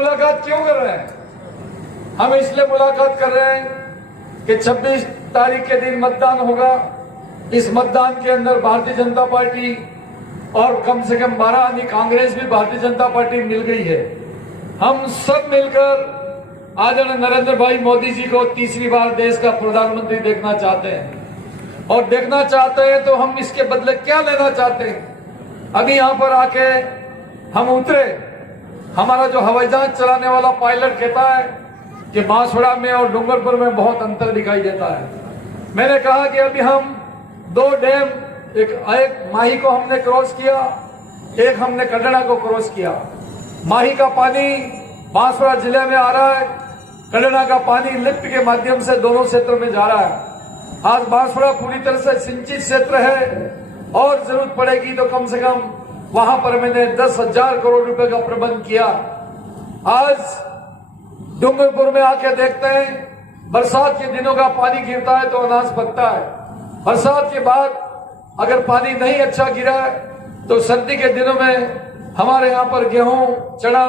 मुलाकात क्यों कर रहे हैं? हम इसलिए मुलाकात कर रहे हैं कि 26 तारीख के दिन मतदान होगा। इस मतदान के अंदर भारतीय जनता पार्टी और कम से कम 12 आदमी कांग्रेस भी भारतीय जनता पार्टी मिल गई है। हम सब मिलकर आदरणीय नरेंद्र भाई मोदी जी को तीसरी बार देश का प्रधानमंत्री देखना चाहते हैं। और देखना चाहते हैं तो हम इसके बदले क्या लेना चाहते हैं? अभी यहां पर आके हम उतरे, हमारा जो हवाई जहाज चलाने वाला पायलट कहता है कि बांसवाड़ा में और डूंगरपुर में बहुत अंतर दिखाई देता है। मैंने कहा कि अभी हम 2 डैम, एक माही को हमने क्रॉस किया, एक हमने कटड़ा को क्रॉस किया। माही का पानी बांसवाड़ा जिले में आ रहा है, कटड़ा का पानी लिफ्ट के माध्यम से दोनों क्षेत्रों में जा रहा है। आज बांसवाड़ा पूरी तरह से सिंचित क्षेत्र है और जरूरत पड़ेगी तो कम से कम वहां पर मैंने 10,000 करोड़ रुपए का प्रबंध किया। आज डूंगरपुर में आके देखते हैं, बरसात के दिनों का पानी गिरता है तो अनाज पकता है। बरसात के बाद अगर पानी नहीं अच्छा गिरा तो सर्दी के दिनों में हमारे यहाँ पर गेहूं, चना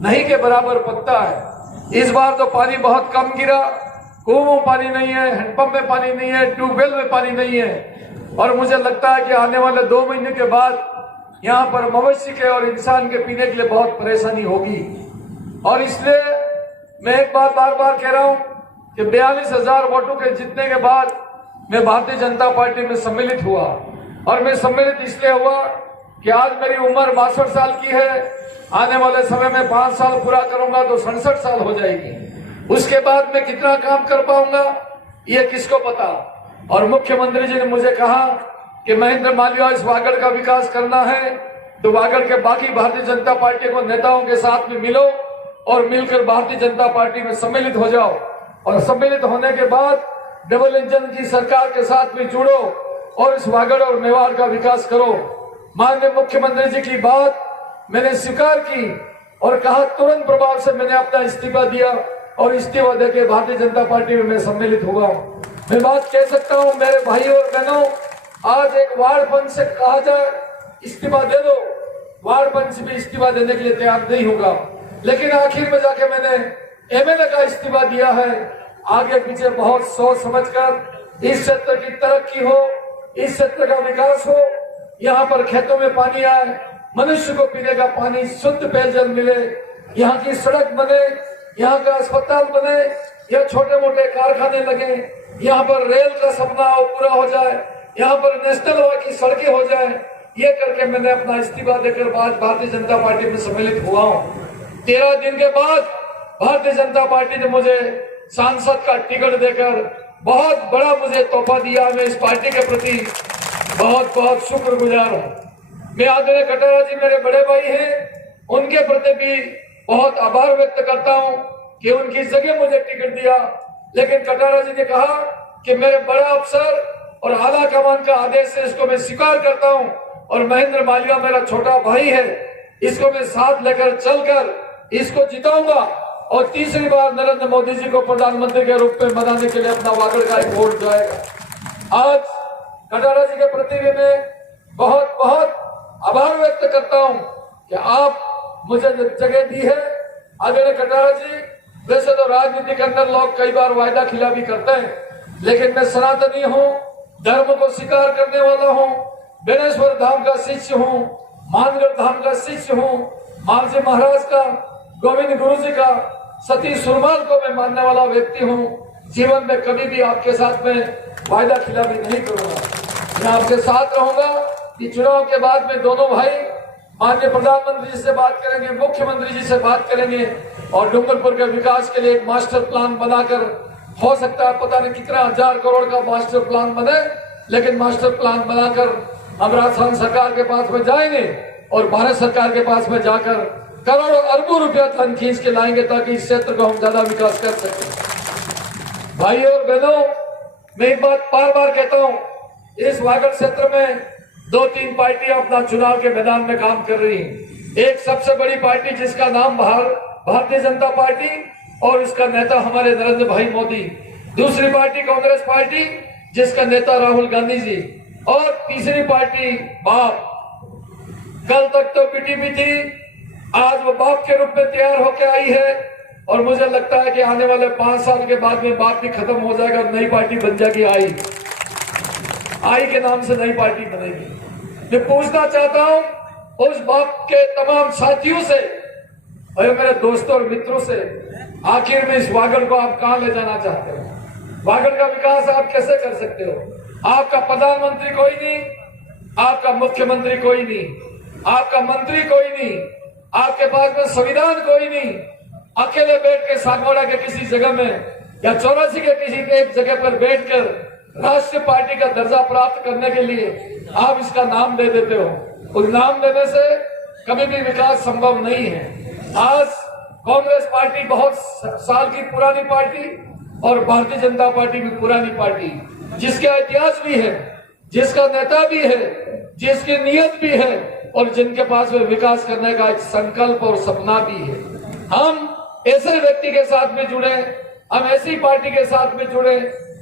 नहीं के बराबर पकता है। इस बार तो पानी बहुत कम गिरा, कुओं में पानी नहीं है, हैंडपंप में पानी नहीं है, ट्यूबवेल में पानी नहीं है। और मुझे लगता है कि आने वाले 2 महीने के बाद यहाँ पर मवेशी के और इंसान के पीने के लिए बहुत परेशानी होगी। और इसलिए मैं एक बात बार बार कह रहा हूँ कि 42,000 वोटों के जीतने के बाद मैं भारतीय जनता पार्टी में सम्मिलित हुआ। और मैं सम्मिलित इसलिए हुआ कि आज मेरी उम्र 62 साल की है। आने वाले समय में 5 साल पूरा करूंगा तो 67 साल हो जाएगी। उसके बाद मैं कितना काम कर पाऊंगा ये किसको पता। और मुख्यमंत्री जी ने मुझे कहा कि महेंद्र मालवीय, इस वागड़ का विकास करना है तो वागड़ के बाकी भारतीय जनता पार्टी को नेताओं के साथ में मिलो और मिलकर भारतीय जनता पार्टी में सम्मिलित हो जाओ। और सम्मिलित होने के बाद डबल इंजन की सरकार के साथ में जुड़ो और इस वागड़ और मेवाड़ का विकास करो। माननीय मुख्यमंत्री जी की बात मैंने स्वीकार की और कहा, तुरंत प्रभाव से मैंने अपना इस्तीफा दिया और इस्तीफा देकर भारतीय जनता पार्टी में मैं सम्मिलित हुआ। मैं बात कह सकता हूं मेरे भाइयों और बहनों, आज एक वार्ड पंच से कहा जाए इस्तीफा दे दो, वार्ड पंच भी इस्तीफा देने के लिए तैयार नहीं होगा। लेकिन आखिर में जाके मैंने एमएलए का इस्तीफा दिया है। आगे पीछे बहुत सोच समझकर इस क्षेत्र की तरक्की हो, इस क्षेत्र का विकास हो, यहाँ पर खेतों में पानी आए, मनुष्य को पीने का पानी, शुद्ध पेयजल मिले, यहाँ की सड़क बने, यहाँ का अस्पताल बने, या छोटे मोटे कारखाने लगे, यहाँ पर रेल का सपना पूरा हो जाए, यहाँ पर नेशनल हाईवे की सड़कें हो जाए। ये करके मैंने अपना इस्तीफा देकर आज भारतीय जनता पार्टी में सम्मिलित हुआ हूँ। 13 दिन के बाद भारतीय जनता पार्टी ने मुझे सांसद का टिकट देकर बहुत बड़ा मुझे तोहफा दिया। मैं इस पार्टी के प्रति बहुत बहुत शुक्रगुजार हूँ। मैं आदरणीय कटारा जी मेरे बड़े भाई हैं, उनके प्रति भी बहुत आभार व्यक्त करता हूँ कि उनकी जगह मुझे टिकट दिया। लेकिन कटारा जी ने कहा कि मेरे बड़ा अफसर और आला कमान का आदेश है, इसको मैं स्वीकार करता हूँ और महेंद्र मालवीय मेरा छोटा भाई है, इसको मैं साथ लेकर चलकर इसको जिताऊंगा और तीसरी बार नरेंद्र मोदी जी को प्रधानमंत्री के रूप में बनाने के लिए अपना वागड़ का एक वोट जाएगा। आज कटारा जी के प्रति भी मैं बहुत बहुत आभार व्यक्त करता हूं कि आप मुझे जगह दी है। आदरणीय कटारा जी, वैसे तो राजनीति के अंदर लोग कई बार वायदा खिलाफी करते हैं, लेकिन मैं सनातनी हूँ, धर्म को स्वीकार करने वाला हूँ, बेनेश्वर धाम का शिष्य हूँ, मानगढ़ धाम का शिष्य हूँ, मालजी महाराज का, गोविंद गुरु जी का, सती सुरमाल को मैं मानने वाला व्यक्ति हूँ। जीवन में कभी भी आपके साथ में वायदा खिलाफी नहीं करूंगा। मैं आपके साथ रहूंगा कि चुनाव के बाद में दोनों भाई माननीय प्रधानमंत्री जी से बात करेंगे, मुख्यमंत्री जी से बात करेंगे और डूंगरपुर के विकास के लिए एक मास्टर प्लान बनाकर, हो सकता है पता नहीं कितना 1000 करोड़ का मास्टर प्लान बने, लेकिन मास्टर प्लान बनाकर हम राजस्थान सरकार के पास में जाएंगे और भारत सरकार के पास में जाकर करोड़ों अरबों रुपया धन खींच के लाएंगे ताकि इस क्षेत्र को हम ज्यादा विकास कर सकें। भाइयों और बहनों, मैं एक बात बार बार कहता हूँ, इस वागड़ क्षेत्र में 2-3 पार्टियां अपना चुनाव के मैदान में काम कर रही हैं। एक सबसे बड़ी पार्टी जिसका नाम भारतीय जनता पार्टी और इसका नेता हमारे नरेंद्र भाई मोदी, दूसरी पार्टी कांग्रेस पार्टी जिसका नेता राहुल गांधी जी, और तीसरी पार्टी बाप। कल तक तो पीटीपी थी, आज वो बाप के रूप में तैयार होकर आई है और मुझे लगता है कि आने वाले 5 साल के बाद में बाप भी खत्म हो जाएगा और नई पार्टी बन जाएगी। आई के नाम से नई पार्टी बनेगी। मैं पूछना चाहता हूं उस बाप के तमाम साथियों से और मेरे दोस्तों और मित्रों से, आखिर में इस वागड़ को आप कहां ले जाना चाहते हो? वागड़ का विकास आप कैसे कर सकते हो? आपका प्रधानमंत्री कोई नहीं, आपका मुख्यमंत्री कोई नहीं, आपका मंत्री कोई नहीं, आपके पास में संविधान कोई नहीं। अकेले बैठ के सागवाड़ा के किसी जगह में या 84 के किसी एक जगह पर बैठकर राष्ट्रीय पार्टी का दर्जा प्राप्त करने के लिए आप इसका नाम दे देते हो। उस नाम देने से कभी भी विकास संभव नहीं है। आज कांग्रेस पार्टी बहुत साल की पुरानी पार्टी और भारतीय जनता पार्टी भी पुरानी पार्टी, जिसका इतिहास भी है, जिसका नेता भी है, जिसकी नीयत भी है और जिनके पास में विकास करने का एक संकल्प और सपना भी है। हम ऐसे व्यक्ति के साथ में जुड़े, हम ऐसी पार्टी के साथ में जुड़े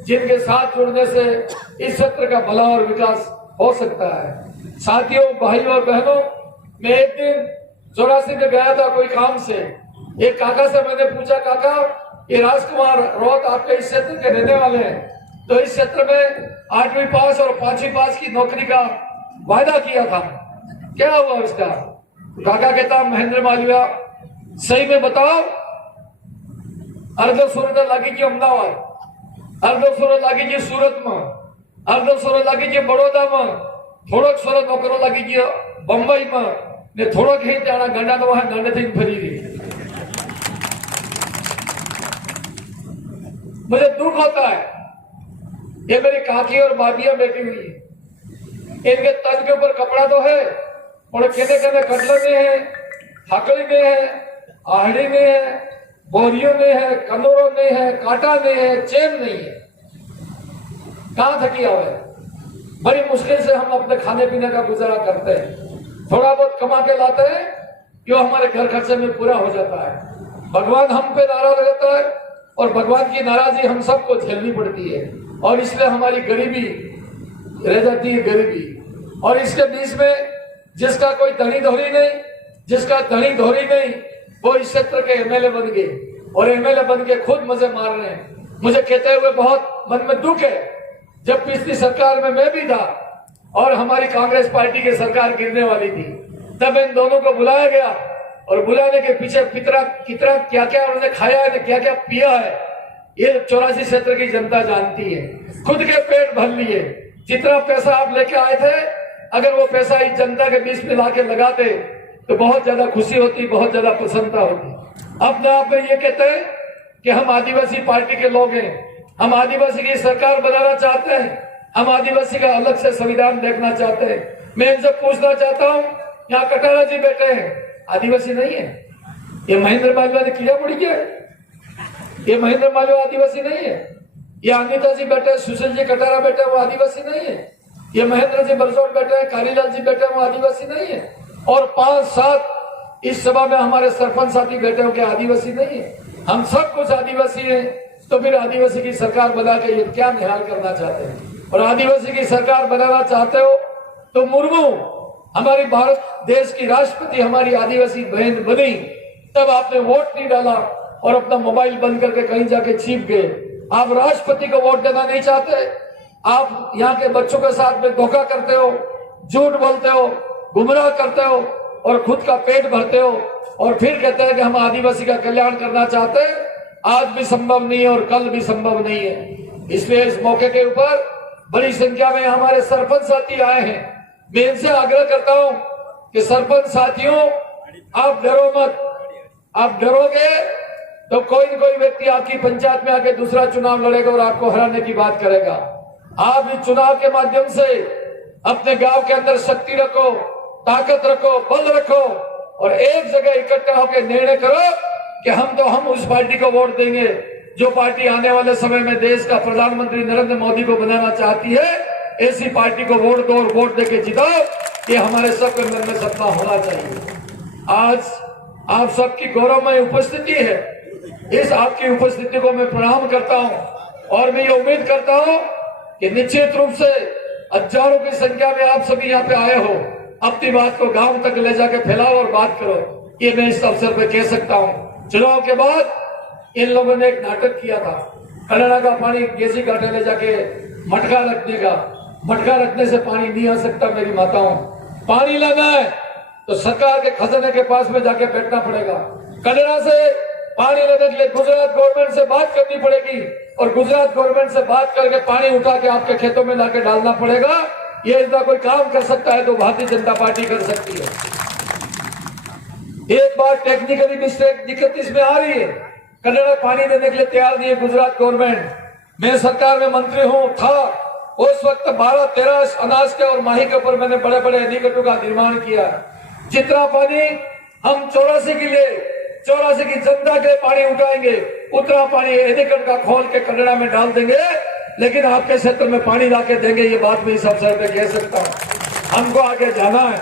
जिनके साथ जुड़ने से इस क्षेत्र का भला और विकास हो सकता है। साथियों, भाइयों और बहनों, मैं एक दिन 84 में गया था कोई काम से। एक काका से मैंने पूछा, काका ये राजकुमार रोहत आपके इस क्षेत्र के रहने वाले हैं, तो इस क्षेत्र में 8वीं पास और 5वीं पास की नौकरी का वायदा किया था, क्या हुआ इसका? काका कहता, महेंद्र मालविया सही में बताओ, अर्धो सूरत लागी जी अमदावाद, अर्धो सूरत लागी जी सूरत में, अर्धो सूरत लागी जी बड़ौदा में, थोड़ोक सूरत नौकरो लागी जी बंबई में ने थोड़ोक ही त्याना गंडा तो वहां गंडे थी फरी रही। मुझे दुख होता है, ये मेरी काकी और बाबियां बैठी हुई है, इनके तन के ऊपर कपड़ा तो है और कहते कहते कटले में है, हकड़ी में है, आहड़ी में है, बोरियों में है, कंदोरों में है, कांटा में है, चेन नहीं है। कहां थकी हुआ है? बड़ी मुश्किल से हम अपने खाने पीने का गुजारा करते हैं, थोड़ा बहुत कमा के लाते हैं, जो हमारे घर खर्चे में पूरा हो जाता है। भगवान हम पे नाराज रहता है और भगवान की नाराजगी हम सबको झेलनी पड़ती है और इसलिए हमारी गरीबी रह जाती है, गरीबी। और इसके बीच में जिसका कोई धनी धोरी नहीं, जिसका धनी धोरी नहीं, वो इस क्षेत्र के एमएलए बन गए और एमएलए बन के खुद मजे मार रहे हैं। मुझे कहते हुए बहुत मन में दुख है, जब पिछली सरकार में मैं भी था और हमारी कांग्रेस पार्टी की सरकार गिरने वाली थी, तब इन दोनों को बुलाया गया और बुलाने के पीछे कितना क्या क्या उन्होंने खाया है, क्या क्या पिया है, ये 84 क्षेत्र की जनता जानती है। खुद के पेट भर लिए, जितना पैसा आप लेके आए थे, अगर वो पैसा इस जनता के बीच में लाके लगाते तो बहुत ज्यादा खुशी होती, बहुत ज्यादा प्रसन्नता होती। अपने आप में ये कहते हैं कि हम आदिवासी पार्टी के लोग हैं, हम आदिवासी की सरकार बनाना चाहते हैं, हम आदिवासी का अलग से संविधान देखना चाहते हैं। मैं इनसे पूछना चाहता हूँ, यहाँ कटारा जी बैठे हैं, आदिवासी नहीं है? ये महेंद्र मालविया ने किया पड़ी क्या है? ये महेंद्र मालविया आदिवासी नहीं है? ये अनिता जी बैठे, सुशील जी कटारा बैठे, वो आदिवासी नहीं है? ये महेंद्र जी बरसोट बैठे हैं, कालीलाल जी बैठे हैं, वो आदिवासी नहीं है? और 5-7 इस सभा में हमारे सरपंच साथी बैठे हो, क्या आदिवासी नहीं है? हम सब कुछ आदिवासी हैं, तो फिर आदिवासी की सरकार बना के ये क्या निहाल करना चाहते हैं? और आदिवासी की सरकार बनाना चाहते हो तो मुर्मू हमारी भारत देश की राष्ट्रपति हमारी आदिवासी बहन बनी, तब आपने वोट नहीं डाला और अपना मोबाइल बंद करके कहीं जाके छिप गए। आप राष्ट्रपति को वोट देना नहीं चाहते, आप यहाँ के बच्चों के साथ में धोखा करते हो, झूठ बोलते हो, गुमराह करते हो और खुद का पेट भरते हो और फिर कहते हैं कि हम आदिवासी का कल्याण करना चाहते हैं। आज भी संभव नहीं है और कल भी संभव नहीं है। इसलिए इस मौके के ऊपर बड़ी संख्या में हमारे सरपंच साथी आए हैं। मैं इनसे आग्रह करता हूं कि सरपंच साथियों, आप डरो मत। आप डरोगे तो कोई न कोई व्यक्ति आपकी पंचायत में आके दूसरा चुनाव लड़ेगा और आपको हराने की बात करेगा। आप इस चुनाव के माध्यम से अपने गांव के अंदर शक्ति रखो, ताकत रखो, बल रखो और एक जगह इकट्ठा होकर निर्णय करो कि हम उस पार्टी को वोट देंगे जो पार्टी आने वाले समय में देश का प्रधानमंत्री नरेंद्र मोदी को बनाना चाहती है। ऐसी पार्टी को वोट दो और वोट देके जिताओ, ये हमारे सबके मन में सपना होना चाहिए। आज आप सबकी गौरवमय उपस्थिति है, इस आपकी उपस्थिति को मैं प्रणाम करता हूं और मैं ये उम्मीद करता हूं कि निश्चित रूप से हजारों की संख्या में आप सभी यहाँ पे आए हो, अपनी बात को गांव तक ले जाके फैलाओ और बात करो। ये मैं इस अवसर पे कह सकता हूँ। चुनाव के बाद इन लोगों ने एक नाटक किया था, कन्नड़ा का पानी गेसी घाटे ले जाके मटका रखने का। मटका रखने से पानी नहीं आ सकता मेरी माताओं। पानी लाना है तो सरकार के खजाने के पास में जाके बैठना पड़ेगा। कन्नड़ा से पानी लेने के लिए गुजरात गवर्नमेंट से बात करनी पड़ेगी और गुजरात गवर्नमेंट से बात करके पानी उठा के आपके खेतों में लाके डालना पड़ेगा। ये इतना कोई काम कर सकता है तो भारतीय जनता पार्टी कर सकती है। एक बार टेक्निकली मिस्टेक दिक्कत इसमें आ रही है, कन्नड़ा पानी देने के लिए तैयार नहीं है गुजरात गवर्नमेंट। मैं सरकार में मंत्री हूं था, उस वक्त 12-13 अनाज के और माही के ऊपर मैंने बड़े बड़े एनीकटों का निर्माण किया। जितना पानी हम 84 की जनता के पानी उठाएंगे उतना पानी एनीकट का खोल के कन्नड़ा में डाल देंगे, लेकिन आपके क्षेत्र में पानी लाके देंगे। ये बात मैं इस अवसर पे कह सकता हूँ। हमको आगे जाना है।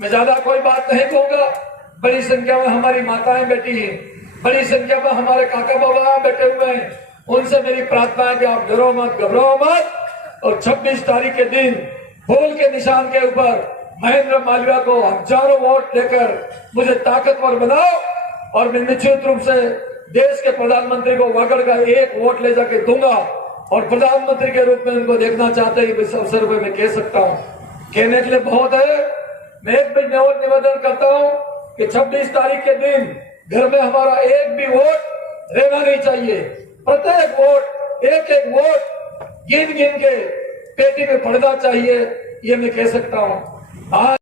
मैं ज्यादा कोई बात नहीं कहूंगा। बड़ी संख्या में हमारी माताएं बैठी हैं, बड़ी संख्या में हमारे काका बाबा बैठे हुए हैं। उनसे मेरी प्रार्थना है कि आप डरो मत, घबराओ मत और 26 तारीख के दिन फूल के निशान के ऊपर महेंद्र मालवीय को हजारों वोट देकर मुझे ताकतवर बनाओ और मैं निश्चित रूप से देश के प्रधानमंत्री को वगड़ का 1 वोट ले जाके दूंगा और प्रधानमंत्री के रूप में उनको देखना चाहते हैं। इस अवसर पर मैं कह सकता हूँ, कहने के लिए बहुत है। मैं एक भी निवेदन करता हूँ कि 26 तारीख के दिन घर में हमारा एक भी वोट रहना नहीं चाहिए। प्रत्येक वोट, एक वोट गिन गिन के पेटी में पड़ना चाहिए। ये मैं कह सकता हूँ। आज